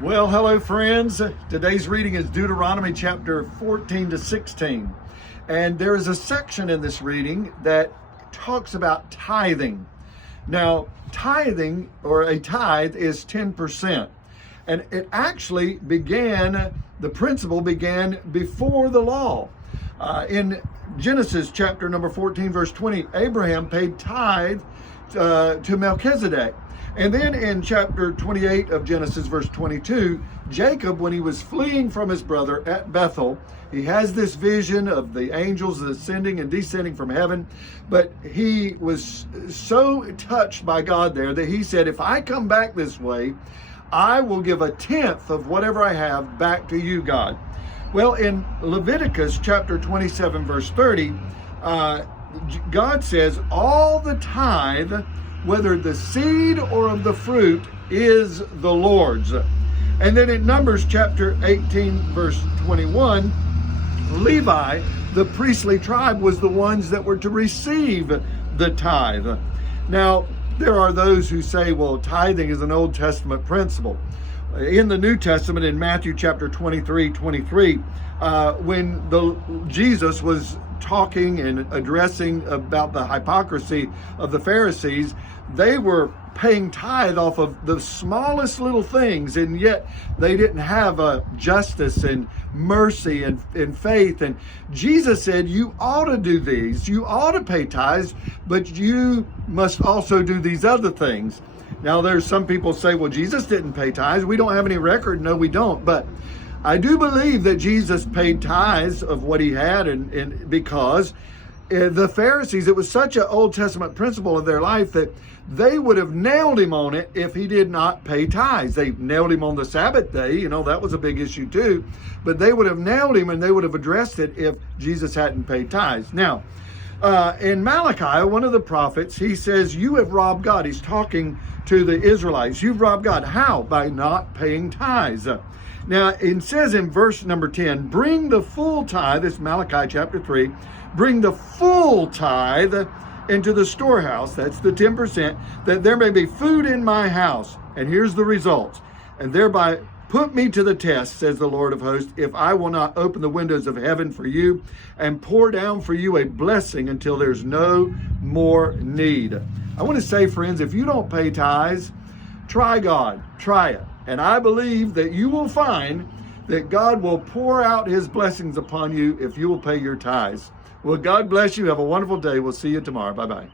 Well, hello friends. Today's reading is Deuteronomy chapter 14 to 16. And there is a section in this reading that talks about tithing. Now, tithing or a tithe is 10%. And it actually the principle began before the law. In Genesis chapter number 14, verse 20, Abraham paid tithe to Melchizedek. And then in chapter 28 of Genesis, verse 22, Jacob, when he was fleeing from his brother at Bethel, he has this vision of the angels ascending and descending from heaven. But he was so touched by God there that he said, if I come back this way, I will give a tenth of whatever I have back to you, God. Well, in Leviticus chapter 27, verse 30, God says, all the tithe, whether the seed or of the fruit, is the Lord's. And then in Numbers chapter 18, verse 21, Levi, the priestly tribe, was the ones that were to receive the tithe. Now, there are those who say, well, tithing is an Old Testament principle. In the New Testament, in Matthew chapter 23, when Jesus was talking and addressing about the hypocrisy of the Pharisees, they were paying tithe off of the smallest little things, and yet they didn't have justice and mercy and faith. And Jesus said, you ought to do these, you ought to pay tithes, but you must also do these other things. Now, there's some people say, well, Jesus didn't pay tithes. We don't have any record. No, we don't. But I do believe that Jesus paid tithes of what he had, and because the Pharisees, it was such an Old Testament principle of their life that they would have nailed him on it if he did not pay tithes. They nailed him on the Sabbath day. That was a big issue too. But they would have nailed him and they would have addressed it if Jesus hadn't paid tithes. Now, in Malachi, one of the prophets, he says, you have robbed God. He's talking to the Israelites. You've robbed God. How? By not paying tithes. Now, it says in verse number 10, bring the full tithe, this is Malachi chapter 3, bring the full tithe into the storehouse, that's the 10%, that there may be food in my house. And here's the results. And thereby put me to the test, says the Lord of hosts, if I will not open the windows of heaven for you and pour down for you a blessing until there's no more need. I want to say, friends, if you don't pay tithes, try God, try it. And I believe that you will find that God will pour out his blessings upon you if you will pay your tithes. Well, God bless you. Have a wonderful day. We'll see you tomorrow. Bye-bye.